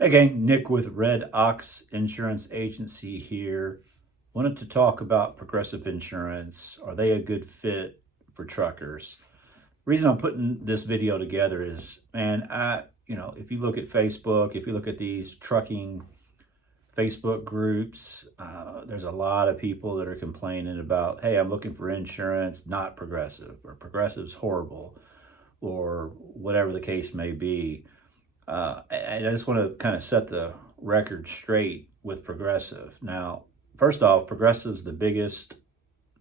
Hey gang, Nick with Red Ox Insurance Agency here. Wanted to talk about Progressive Insurance. Are they a good fit for truckers? Reason I'm putting this video together is, man, if you look at Facebook, if you look at these trucking Facebook groups, there's a lot of people that are complaining about, hey, I'm looking for insurance, not Progressive, or Progressive's horrible, or whatever the case may be. And I just want to kind of set the record straight with Progressive. Now, first off, Progressive's the biggest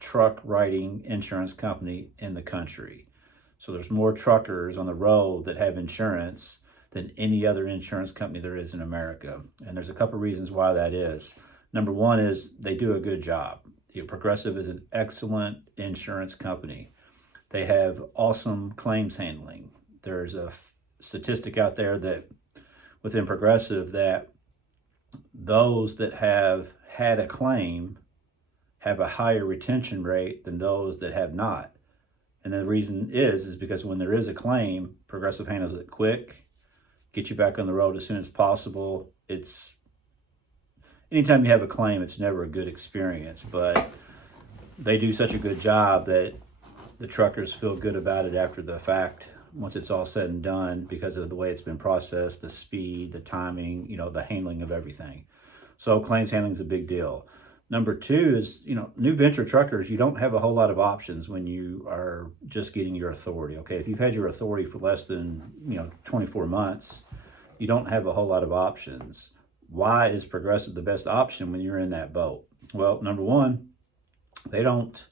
truck writing insurance company in the country. So there's more truckers on the road that have insurance than any other insurance company there is in America. And there's a couple reasons why that is. Number one is they do a good job. Progressive is an excellent insurance company. They have awesome claims handling. There's a statistic out there that within Progressive that those that have had a claim have a higher retention rate than those that have not. And the reason is because when there is a claim, Progressive handles it quick, get you back on the road as soon as possible. It's anytime you have a claim, it's never a good experience, but they do such a good job that the truckers feel good about it after the fact once it's all said and done because of the way it's been processed, the speed, the timing, the handling of everything. So claims handling is a big deal. Number two is, new venture truckers, you don't have a whole lot of options when you are just getting your authority. Okay, if you've had your authority for less than, 24 months, you don't have a whole lot of options. Why is Progressive the best option when you're in that boat? Well, number one, they don't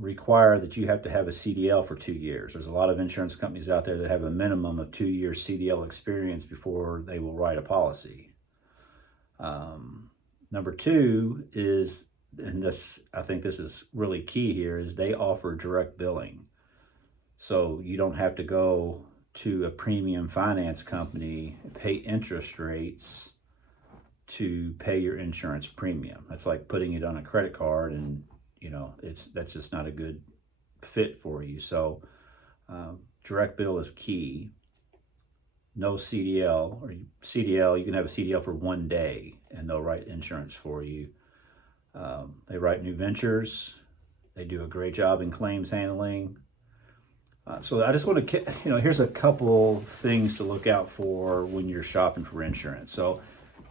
require that you have to have a CDL for 2 years. There's a lot of insurance companies out there that have a minimum of 2 years CDL experience before they will write a policy. Number two is, and I think this is really key here, is they offer direct billing. So you don't have to go to a premium finance company and pay interest rates to pay your insurance premium. That's like putting it on a credit card, and that's just not a good fit for you. So direct bill is key. No CDL, or CDL, you can have a CDL for 1 day and they'll write insurance for you. They write new ventures. They do a great job in claims handling. So I just want to, here's a couple things to look out for when you're shopping for insurance. So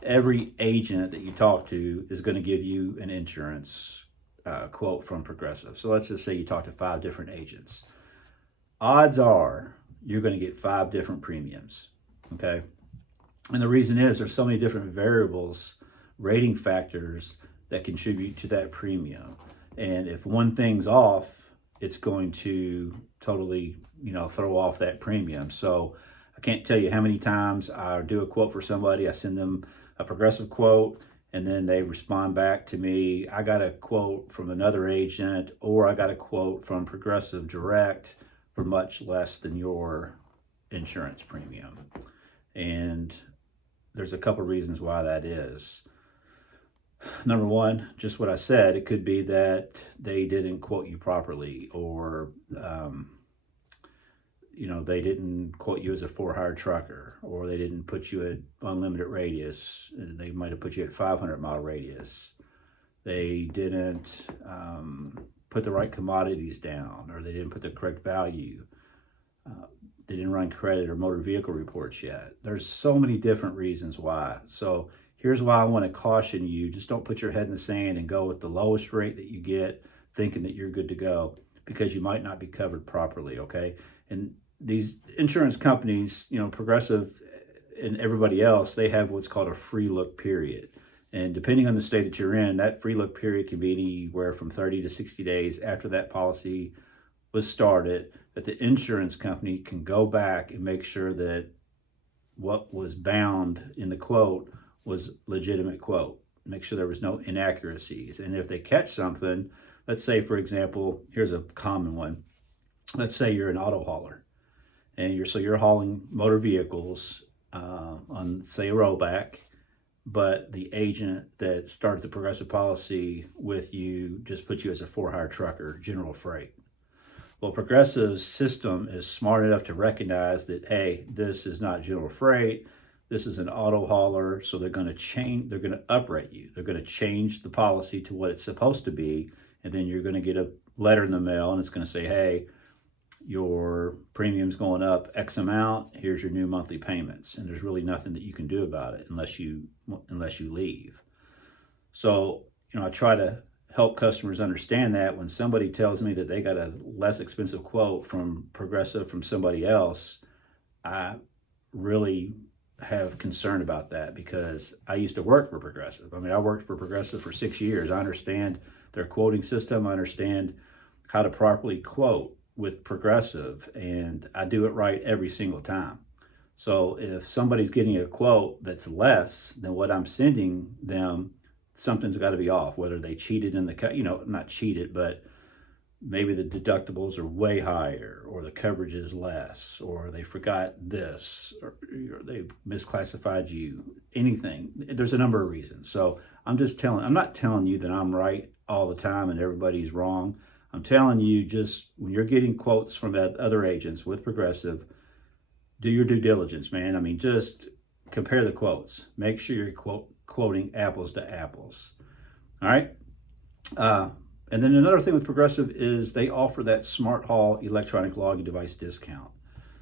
every agent that you talk to is going to give you an insurance quote from Progressive. So let's just say you talk to 5 different agents. Odds are you're going to get 5 different premiums, okay? And the reason is there's so many different variables, rating factors that contribute to that premium. And if one thing's off, it's going to totally, throw off that premium. So I can't tell you how many times I do a quote for somebody, I send them a Progressive quote, and then they respond back to me, I got a quote from another agent, or I got a quote from Progressive Direct for much less than your insurance premium. And there's a couple reasons why that is. Number one, just what I said, it could be that they didn't quote you properly, or they didn't quote you as a for-hire trucker, or they didn't put you at unlimited radius. They might have put you at 500-mile radius. They didn't put the right commodities down, or they didn't put the correct value. They didn't run credit or motor vehicle reports yet. There's so many different reasons why. So here's why I want to caution you. Just don't put your head in the sand and go with the lowest rate that you get thinking that you're good to go, because you might not be covered properly, okay? And these insurance companies, Progressive and everybody else, they have what's called a free look period. And depending on the state that you're in, that free look period can be anywhere from 30 to 60 days after that policy was started, that the insurance company can go back and make sure that what was bound in the quote was legitimate quote. Make sure there was no inaccuracies. And if they catch something, let's say, for example, here's a common one. Let's say you're an auto hauler, and you're hauling motor vehicles on, say, a rollback, but the agent that started the Progressive policy with you just put you as a for-hire trucker, general freight. Well, Progressive's system is smart enough to recognize that, hey, this is not general freight. this is an auto hauler, so they're going to uprate you. They're going to change the policy to what it's supposed to be, and then you're going to get a letter in the mail, and it's going to say, hey, your premium's going up X amount, here's your new monthly payments. And there's really nothing that you can do about it unless you leave. So, I try to help customers understand that when somebody tells me that they got a less expensive quote from Progressive from somebody else, I really have concern about that, because I used to work for Progressive. I worked for Progressive for 6 years. I understand their quoting system. I understand how to properly quote with Progressive, and I do it right every single time. So if somebody's getting a quote that's less than what I'm sending them, something's got to be off. Whether they cheated in the not cheated, but maybe the deductibles are way higher, or the coverage is less, or they forgot this, or they misclassified you, anything. There's a number of reasons. So I'm not telling you that I'm right all the time and everybody's wrong. I'm telling you, just when you're getting quotes from other agents with Progressive, do your due diligence, man. Just compare the quotes. Make sure you're quoting apples to apples. All right? And then another thing with Progressive is they offer that Smart Haul electronic logging device discount.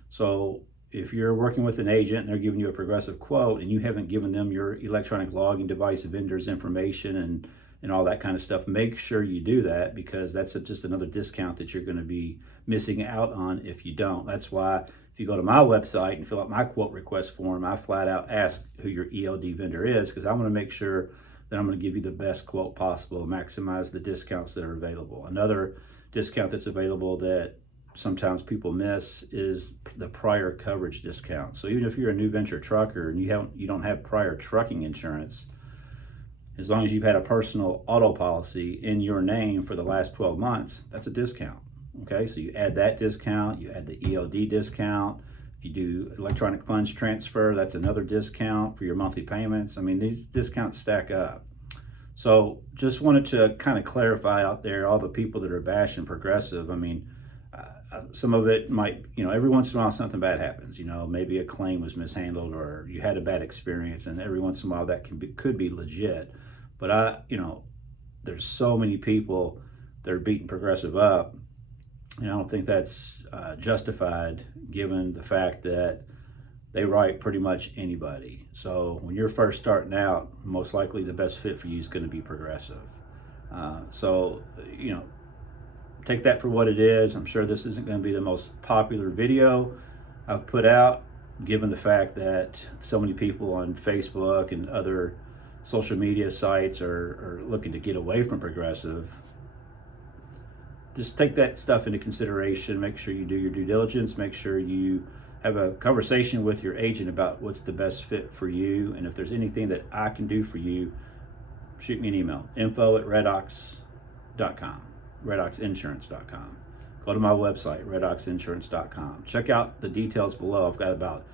So if you're working with an agent and they're giving you a Progressive quote and you haven't given them your electronic logging device vendor's information and all that kind of stuff, make sure you do that, because that's just another discount that you're going to be missing out on if you don't. That's why if you go to my website and fill out my quote request form, I flat out ask who your ELD vendor is, because I want to make sure that I'm going to give you the best quote possible, maximize the discounts that are available. Another discount that's available that sometimes people miss is the prior coverage discount. So even if you're a new venture trucker and you don't have prior trucking insurance, as long as you've had a personal auto policy in your name for the last 12 months, that's a discount. Okay, so you add that discount, you add the ELD discount. If you do electronic funds transfer, that's another discount for your monthly payments. These discounts stack up. So just wanted to kind of clarify out there, all the people that are bashing Progressive. Some of it might, every once in a while something bad happens. Maybe a claim was mishandled or you had a bad experience, and every once in a while that could be legit. But there's so many people that are beating Progressive up, and I don't think that's justified, given the fact that they write pretty much anybody. So when you're first starting out, most likely the best fit for you is going to be Progressive. So take that for what it is. I'm sure this isn't going to be the most popular video I've put out, given the fact that so many people on Facebook and other social media sites are looking to get away from Progressive. Just take that stuff into consideration. Make sure you do your due diligence. Make sure you have a conversation with your agent about what's the best fit for you. And if there's anything that I can do for you, shoot me an email, info@redox.com, redoxinsurance.com. Go to my website, redoxinsurance.com. Check out the details below. I've got about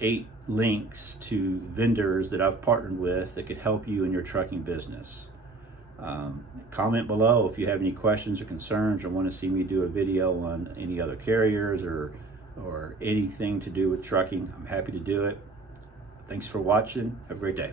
8 links to vendors that I've partnered with that could help you in your trucking business. Comment below if you have any questions or concerns, or want to see me do a video on any other carriers or anything to do with trucking. I'm happy to do it. Thanks for watching. Have a great day.